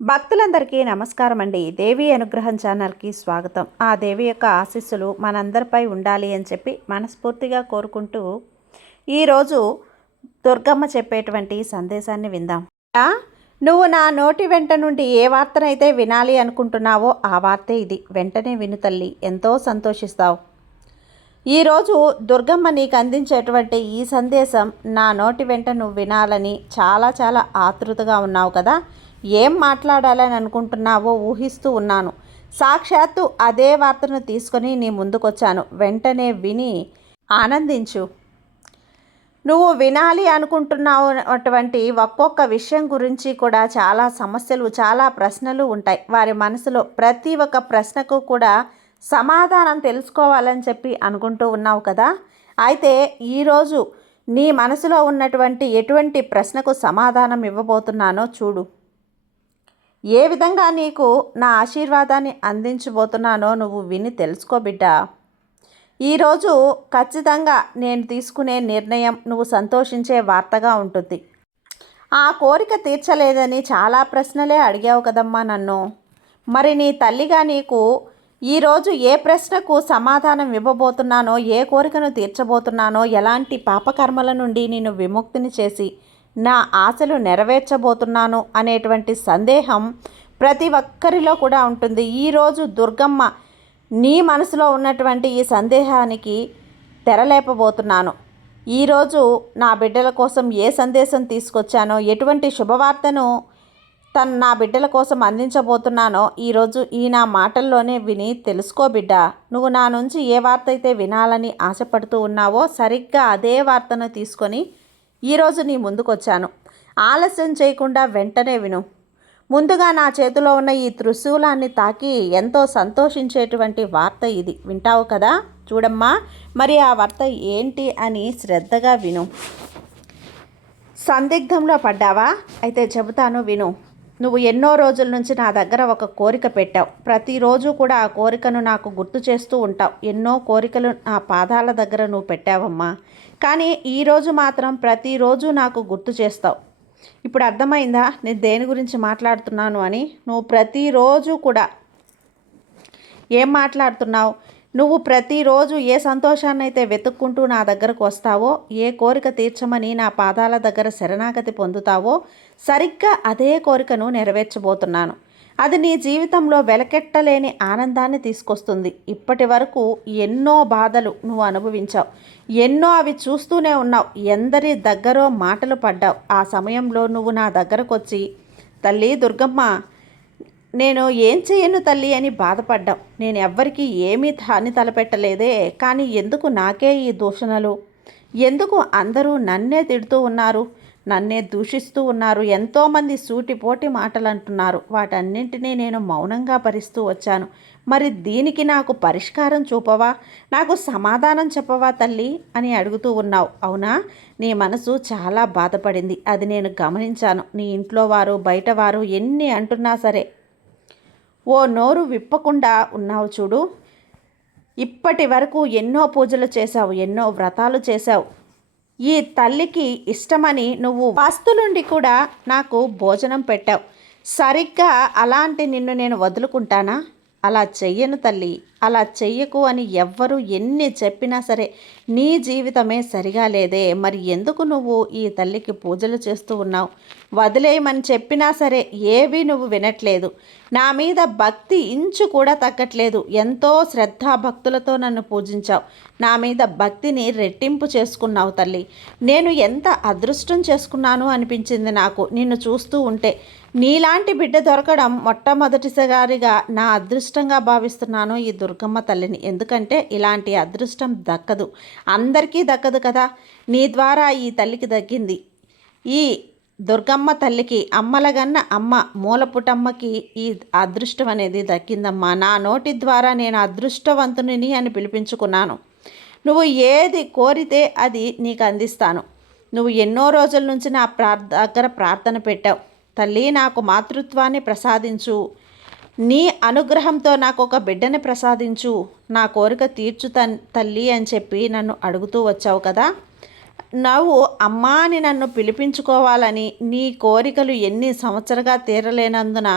భక్తులందరికీ నమస్కారం అండి. దేవి అనుగ్రహం ఛానల్కి స్వాగతం. ఆ దేవి యొక్క ఆశీస్సులు మనందరిపై ఉండాలి అని చెప్పి మనస్ఫూర్తిగా కోరుకుంటూ ఈరోజు దుర్గమ్మ చెప్పేటువంటి సందేశాన్ని విందాం. నువ్వు నా నోటి వెంట నుండి ఏ వార్తనైతే వినాలి అనుకుంటున్నావో ఆ వార్తే ఇది. వెంటనే విను తల్లి, ఎంతో సంతోషిస్తావు. ఈరోజు దుర్గమ్మ నీకు అందించేటువంటి ఈ సందేశం నా నోటి వెంట నువ్వు వినాలని చాలా ఆతృతగా ఉన్నావు కదా. ఏం మాట్లాడాలని అనుకుంటున్నావో ఊహిస్తూ ఉన్నాను. సాక్షాత్తు అదే వార్తను తీసుకొని నీ ముందుకొచ్చాను. వెంటనే విని ఆనందించు. నువ్వు వినాలి అనుకుంటున్నావు అటువంటి ఒక్కొక్క విషయం గురించి కూడా చాలా సమస్యలు, చాలా ప్రశ్నలు ఉంటాయి. వారి మనసులో ప్రతి ఒక్క ప్రశ్నకు కూడా సమాధానం తెలుసుకోవాలని చెప్పి అనుకుంటూ ఉన్నావు కదా. అయితే ఈరోజు నీ మనసులో ఉన్నటువంటి ఎటువంటి ప్రశ్నకు సమాధానం ఇవ్వబోతున్నానో చూడు. ఏ విధంగా నీకు నా ఆశీర్వాదాన్ని అందించబోతున్నానో నువ్వు విని తెలుసుకో బిడ్డ. ఈరోజు ఖచ్చితంగా నేను తీసుకునే నిర్ణయం నువ్వు సంతోషించే వార్తగా ఉంటుంది. ఆ కోరిక తీర్చలేదని చాలా ప్రశ్నలే అడిగావు కదమ్మా నన్ను. మరి నీ తల్లిగా నీకు ఈరోజు ఏ ప్రశ్నకు సమాధానం ఇవ్వబోతున్నానో, ఏ కోరికను తీర్చబోతున్నానో, ఎలాంటి పాపకర్మల నుండి నేను విముక్తిని చేసి నా ఆశలు నెరవేర్చబోతున్నాను అనేటువంటి సందేహం ప్రతి ఒక్కరిలో కూడా ఉంటుంది. ఈరోజు దుర్గమ్మ నీ మనసులో ఉన్నటువంటి ఈ సందేహానికి తెరలేపబోతున్నాను. ఈరోజు నా బిడ్డల కోసం ఏ సందేశం తీసుకొచ్చానో, ఎటువంటి శుభవార్తను నా బిడ్డల కోసం అందించబోతున్నానో ఈరోజు ఈ నా మాటల్లోనే విని తెలుసుకో బిడ్డ. నువ్వు నా నుంచి ఏ వార్త అయితే వినాలని ఆశపడుతూ ఉన్నావో సరిగ్గా అదే వార్తను తీసుకొని ఈరోజు నీ ముందుకొచ్చాను. ఆలస్యం చేయకుండా వెంటనే విను. ముందుగా నా చేతిలో ఉన్న ఈ త్రిశూలాన్ని తాకి ఎంతో సంతోషించేటువంటి వార్త ఇది. వింటావు కదా. చూడమ్మా, మరి ఆ వార్త ఏంటి అని శ్రద్ధగా విను. సందిగ్ధంలో పడ్డావా? అయితే చెబుతాను విను. నువ్వు ఎన్నో రోజుల నుంచి నా దగ్గర ఒక కోరిక పెట్టావు. ప్రతిరోజు కూడా ఆ కోరికను నాకు గుర్తు చేస్తూ ఉంటావు. ఎన్నో కోరికలు నా పాదాల దగ్గర నువ్వు పెట్టావమ్మా. కానీ ఈరోజు మాత్రం ప్రతిరోజు నాకు గుర్తు చేస్తావు. ఇప్పుడు అర్థమైందా నేను దేని గురించి మాట్లాడుతున్నాను అని? నువ్వు ప్రతిరోజు కూడా ఏం మాట్లాడుతున్నావు? నువ్వు ప్రతిరోజు ఏ సంతోషాన్ని అయితే వెతుక్కుంటూ నా దగ్గరకు వస్తావో, ఏ కోరిక తీర్చమని నా పాదాల దగ్గర శరణాగతి పొందుతావో సరిగ్గా అదే కోరికను నెరవేర్చబోతున్నాను. అది నీ జీవితంలో వెలకెట్టలేని ఆనందాన్ని తీసుకొస్తుంది. ఇప్పటి వరకు ఎన్నో బాధలు నువ్వు అనుభవించావు, ఎన్నో అవి చూస్తూనే ఉన్నావు, ఎందరి దగ్గరో మాటలు పడ్డావు. ఆ సమయంలో నువ్వు నా దగ్గరకు వచ్చి, తల్లి దుర్గమ్మ, నేను ఏం చేయను తల్లి అని బాధపడ్డావు. నేను ఎవ్వరికీ ఏమీ హాని తలపెట్టలేదే, కానీ ఎందుకు నాకే ఈ దూషణలు? ఎందుకు అందరూ నన్నే తిడుతూ ఉన్నారు, నన్నే దూషిస్తూ ఉన్నారు? ఎంతోమంది సూటిపోటి మాటలు అంటున్నారు. వాటన్నింటినీ నేను మౌనంగా భరిస్తూ వచ్చాను. మరి దీనికి నాకు పరిష్కారం చూపవా, నాకు సమాధానం చెప్పవా తల్లి అని అడుగుతూ ఉన్నావు. అవునా? నీ మనసు చాలా బాధపడింది. అది నేను గమనించాను. నీ ఇంట్లో వారు, బయట వారు ఎన్ని అంటున్నా సరే ఓ నోరు విప్పకుండా ఉన్నావు చూడు. ఇప్పటి వరకు ఎన్నో పూజలు చేశావు, ఎన్నో వ్రతాలు చేశావు. ఈ తల్లికి ఇష్టమని నువ్వు వాస్తులుండి కూడా నాకు భోజనం పెట్టావు. సరిగ్గా అలాంటి నిన్ను నేను వదులుకుంటానా? అలా చెయ్యను తల్లి, అలా చెయ్యకు అని ఎవ్వరు ఎన్ని చెప్పినా సరే నీ జీవితమే సరిగా లేదే. మరి ఎందుకు నువ్వు ఈ తల్లికి పూజలు చేస్తూ ఉన్నావు? వదిలేయమని చెప్పినా సరే ఏవి నువ్వు వినట్లేదు. నా మీద భక్తి ఇంచు కూడా తగ్గట్లేదు. ఎంతో శ్రద్ధాభక్తులతో నన్ను పూజించావు. నా మీద భక్తిని రెట్టింపు చేసుకున్నావు తల్లి. నేను ఎంత అదృష్టం చేసుకున్నాను అనిపించింది నాకు నిన్ను చూస్తూ ఉంటే. నీలాంటి బిడ్డ దొరకడం మొట్టమొదటిసారిగా నా అదృష్టంగా భావిస్తున్నాను ఈ దుర్గమ్మ తల్లిని. ఎందుకంటే ఇలాంటి అదృష్టం దక్కదు, అందరికీ దక్కదు కదా. నీ ద్వారా ఈ తల్లికి దక్కింది. ఈ దుర్గమ్మ తల్లికి, అమ్మలగన్న అమ్మ మూలపుటమ్మకి ఈ అదృష్టం అనేది దక్కిందమ్మా. నా నోటి ద్వారా నేను అదృష్టవంతునిని అని పిలిపించుకున్నాను. నువ్వు ఏది కోరితే అది నీకు అందిస్తాను. నువ్వు ఎన్నో రోజుల నుంచి నా దగ్గర ప్రార్థన పెట్టావు. తల్లి, నాకు మాతృత్వాన్ని ప్రసాదించు, నీ అనుగ్రహంతో నాకు ఒక బిడ్డని ప్రసాదించు, నా కోరిక తీర్చు తల్లి అని చెప్పి నన్ను అడుగుతూ వచ్చావు కదా. నువ్వు అమ్మా అని నన్ను పిలిపించుకోవాలని నీ కోరికలు ఎన్ని సంవత్సరాలుగా తీరలేనందున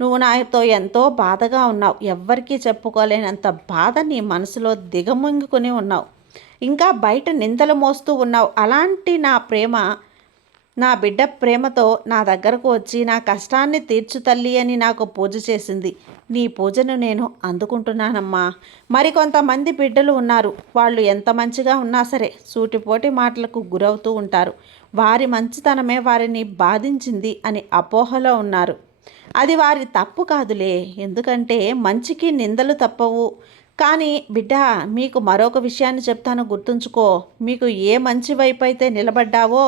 నువ్వు నాతో ఎంతో బాధగా ఉన్నావు. ఎవ్వరికీ చెప్పుకోలేనంత బాధ నీ మనసులో దిగమింగుకుని ఉన్నావు. ఇంకా బయట నిందలు మోస్తూ ఉన్నావు. అలాంటి నా బిడ్డ ప్రేమతో నా దగ్గరకు వచ్చి నా కష్టాన్ని తీర్చు తల్లి అని నాకు పూజ చేసింది. నీ పూజను నేను అందుకుంటున్నానమ్మా. మరికొంతమంది బిడ్డలు ఉన్నారు. వాళ్ళు ఎంత మంచిగా ఉన్నా సరే సూటిపోటి మాటలకు గురవుతూ ఉంటారు. వారి మంచితనమే వారిని బాధించింది అని అపోహలో ఉన్నారు. అది వారి తప్పు కాదులే, ఎందుకంటే మంచికి నిందలు తప్పవు. కానీ బిడ్డ, మీకు మరొక విషయాన్ని చెప్తాను, గుర్తుంచుకో. మీకు ఏ మంచి వైపు అయితే నిలబడ్డావో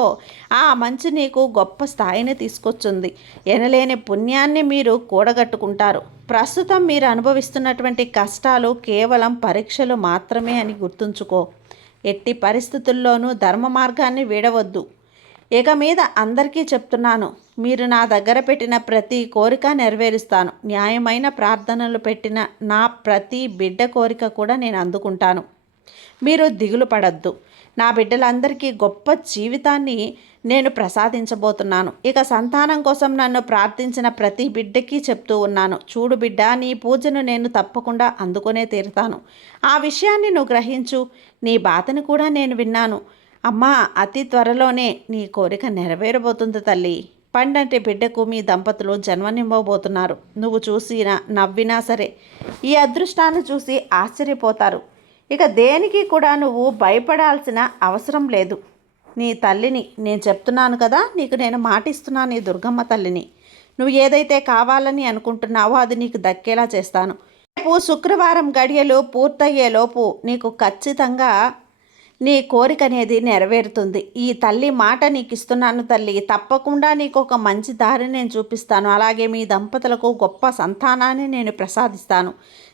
ఆ మంచి నీకు గొప్ప స్థాయిని తీసుకొచ్చింది. ఎనలేని పుణ్యాన్ని మీరు కూడగట్టుకుంటారు. ప్రస్తుతం మీరు అనుభవిస్తున్నటువంటి కష్టాలు కేవలం పరీక్షలు మాత్రమే అని గుర్తుంచుకో. ఎట్టి పరిస్థితుల్లోనూ ధర్మ మార్గాన్ని వీడవద్దు. ఇక మీద అందరికీ చెప్తున్నాను, మీరు నా దగ్గర పెట్టిన ప్రతి కోరిక నెరవేరుస్తాను. న్యాయమైన ప్రార్థనలు పెట్టిన నా ప్రతి బిడ్డ కోరిక కూడా నేను అందుకుంటాను. మీరు దిగులు పడద్దు. నా బిడ్డలందరికీ గొప్ప జీవితాన్ని నేను ప్రసాదించబోతున్నాను. ఇక సంతానం కోసం నన్ను ప్రార్థించిన ప్రతి బిడ్డకి చెప్తూ ఉన్నాను, చూడు బిడ్డ, నీ పూజను నేను తప్పకుండా అందుకునే తీరుతాను. ఆ విషయాన్ని నువ్వు గ్రహించు. నీ బాధను కూడా నేను విన్నాను. అమ్మా, అతి త్వరలోనే నీ కోరిక నెరవేరబోతుంది తల్లి. పండంటి బిడ్డకు మీ దంపతులు జన్మనివ్వబోతున్నారు. నువ్వు చూసినా నవ్వినా సరే ఈ అదృష్టాన్ని చూసి ఆశ్చర్యపోతారు. ఇక దేనికి కూడా నువ్వు భయపడాల్సిన అవసరం లేదు. నీ తల్లిని నేను చెప్తున్నాను కదా, నీకు నేను మాటిస్తున్నాను, నీ దుర్గమ్మ తల్లిని. నువ్వు ఏదైతే కావాలని అనుకుంటున్నావో అది నీకు దక్కేలా చేస్తాను. రేపు శుక్రవారం గడియలు పూర్తయ్యేలోపు నీకు ఖచ్చితంగా నీ కోరిక అనేది నెరవేరుతుంది. ఈ తల్లి మాట నీకు ఇస్తున్నాను తల్లి. తప్పకుండా నీకు ఒక మంచి దారిని నేను చూపిస్తాను. అలాగే మీ దంపతులకు గొప్ప సంతానాన్ని నేను ప్రసాదిస్తాను.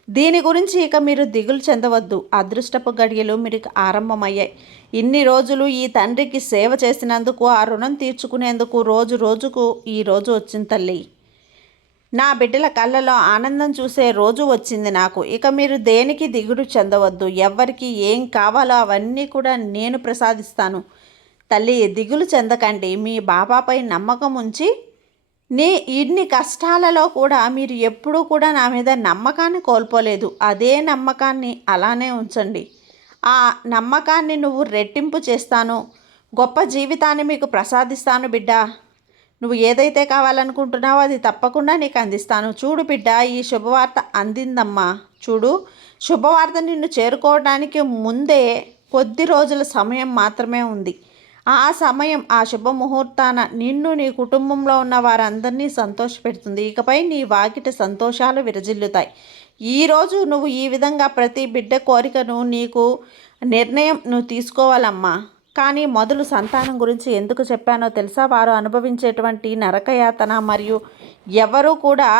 దీని గురించి ఇక మీరు దిగులు చెందవద్దు. అదృష్టపు గడియలు మీరు ఆరంభమయ్యాయి. ఇన్ని రోజులు ఈ తండ్రికి సేవ చేసినందుకు ఆ రుణం తీర్చుకునేందుకు రోజు రోజుకు ఈ రోజు వచ్చింది తల్లి. నా బిడ్డల కళ్ళలో ఆనందం చూసే రోజు వచ్చింది నాకు. ఇక మీరు దేనికి దిగుడు చెందవద్దు. ఎవరికి ఏం కావాలో అవన్నీ కూడా నేను ప్రసాదిస్తాను. తల్లి, దిగులు చెందకండి. మీ బాబాపై నమ్మకం ఉంచి ఇన్ని కష్టాలలో కూడా మీరు ఎప్పుడూ కూడా నా మీద నమ్మకాన్ని కోల్పోలేదు. అదే నమ్మకాన్ని అలానే ఉంచండి. ఆ నమ్మకాన్ని నువ్వు రెట్టింపు చేస్తాను. గొప్ప జీవితాన్ని మీకు ప్రసాదిస్తాను బిడ్డ. నువ్వు ఏదైతే కావాలనుకుంటున్నావో అది తప్పకుండా నీకు అందిస్తాను. చూడు బిడ్డ, ఈ శుభవార్త అందిందమ్మా. చూడు, శుభవార్త నిన్ను చేరుకోవడానికి ముందే కొద్ది రోజుల సమయం మాత్రమే ఉంది. ఆ సమయం, ఆ శుభముహూర్తాన నిన్ను, నీ కుటుంబంలో ఉన్న వారందరినీ సంతోషపెడుతుంది. ఇకపై నీ వాకిట సంతోషాలు విరజిల్లుతాయి. ఈరోజు నువ్వు ఈ విధంగా ప్రతి బిడ్డ కోరికను నీకు నిర్ణయం నువ్వు తీసుకోవాలమ్మా. కానీ మొదలు సంతానం గురించి ఎందుకు చెప్పానో తెలుసా? వారు అనుభవించేటువంటి నరకయాతన మరియు ఎవరూ కూడా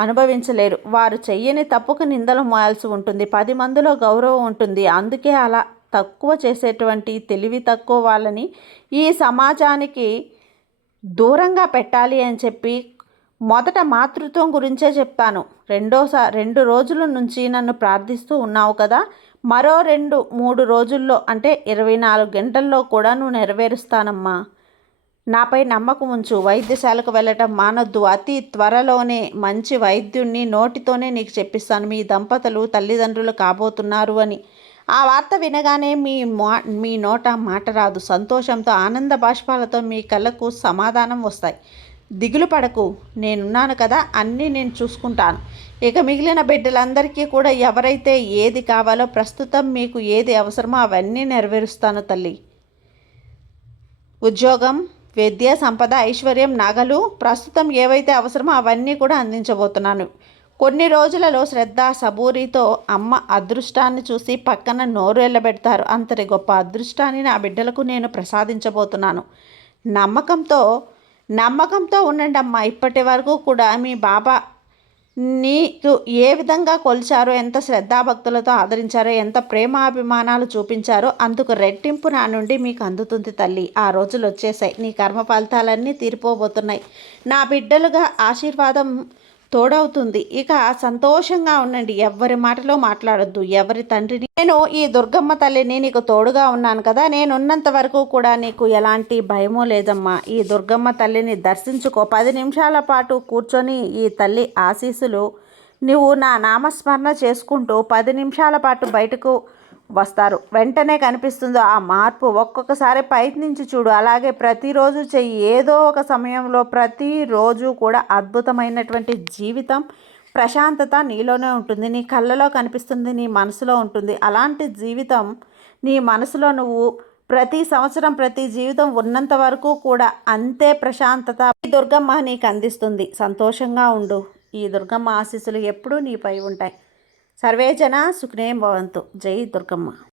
అనుభవించలేరు. వారు చెయ్యని తప్పుకు నిందలు మోయాల్సి ఉంటుంది. 10 మందిలో గౌరవం ఉంటుంది. అందుకే అలా తక్కువ చేసేటువంటి తెలివి తక్కువ వాళ్ళని ఈ సమాజానికి దూరంగా పెట్టాలి అని చెప్పి మొదట మాతృత్వం గురించే చెప్తాను. 2 రోజుల నుంచి నన్ను ప్రార్థిస్తూ ఉన్నావు కదా, మరో 2-3 రోజుల్లో అంటే 24 గంటల్లో కూడా నువ్వు నెరవేరుస్తానమ్మా. నాపై నమ్మకం ఉంచు. వైద్యశాలకు వెళ్ళటం మానొద్దు. అతి త్వరలోనే మంచి వైద్యుణ్ణి నోటితోనే నీకు చెప్పిస్తాను. మీ దంపతులు తల్లిదండ్రులు కాబోతున్నారు అని. ఆ వార్త వినగానే మీ నోట మాట రాదు. సంతోషంతో ఆనంద బాష్పాలతో మీ కళ్ళకు సమాధానం వస్తాయి. దిగులు పడకు, నేనున్నాను కదా, అన్నీ నేను చూసుకుంటాను. ఇక మిగిలిన బిడ్డలందరికీ కూడా ఎవరైతే ఏది కావాలో, ప్రస్తుతం మీకు ఏది అవసరమో అవన్నీ నెరవేరుస్తాను తల్లి. ఉద్యోగం, విద్య, సంపద, ఐశ్వర్యం, నగలు, ప్రస్తుతం ఏవైతే అవసరమో అవన్నీ కూడా అందించబోతున్నాను. కొన్ని రోజులలో శ్రద్ధ సబూరితో అమ్మ అదృష్టాన్ని చూసి పక్కన నోరు వెళ్ళబెడతారు. అంతటి గొప్ప అదృష్టాన్ని నా బిడ్డలకు నేను ప్రసాదించబోతున్నాను. నమ్మకంతో ఉండండి అమ్మా. ఇప్పటి వరకు కూడా మీ బాబా నీకు ఏ విధంగా కొలిచారో, ఎంత శ్రద్ధాభక్తులతో ఆదరించారో, ఎంత ప్రేమాభిమానాలు చూపించారో అందుకు రెట్టింపు నా నుండి మీకు అందుతుంది తల్లి. ఆ రోజులు వచ్చేసాయి. నీ కర్మ ఫలితాలన్నీ తీరిపోబోతున్నాయి. నా బిడ్డలుగా ఆశీర్వాదం తోడవుతుంది. ఇక సంతోషంగా ఉండండి. ఎవ్వరి మాటలో మాట్లాడొద్దు. ఎవరి తండ్రిని నేను ఈ దుర్గమ్మ తల్లిని నీకు తోడుగా ఉన్నాను కదా! నేనున్నంత వరకు కూడా నీకు ఎలాంటి భయమూ లేదమ్మా. ఈ దుర్గమ్మ తల్లిని దర్శించుకో. 10 నిమిషాల పాటు కూర్చొని ఈ తల్లి ఆశీస్సులు నువ్వు నా నామస్మరణ చేసుకుంటూ 10 నిమిషాల పాటు బయటకు వస్తారు. వెంటనే కనిపిస్తుందో ఆ మార్పు. ఒక్కొక్కసారి ప్రయత్నించి చూడు. అలాగే ప్రతిరోజు చెయ్యి. ఏదో ఒక సమయంలో ప్రతిరోజు కూడా అద్భుతమైనటువంటి జీవితం, ప్రశాంతత నీలోనే ఉంటుంది. నీ కళ్ళలో కనిపిస్తుంది, నీ మనసులో ఉంటుంది. అలాంటి జీవితం నీ మనసులో నువ్వు ప్రతి సంవత్సరం ప్రతి జీవితం ఉన్నంత వరకు కూడా అంతే ప్రశాంతత ఈ దుర్గమ్మ నీకు అందిస్తుంది. సంతోషంగా ఉండు. ఈ దుర్గమ్మ ఆశీస్సులు ఎప్పుడూ నీపై ఉంటాయి. సర్వేజన సుఖినో భవంతు. జై దుర్గమ్మ.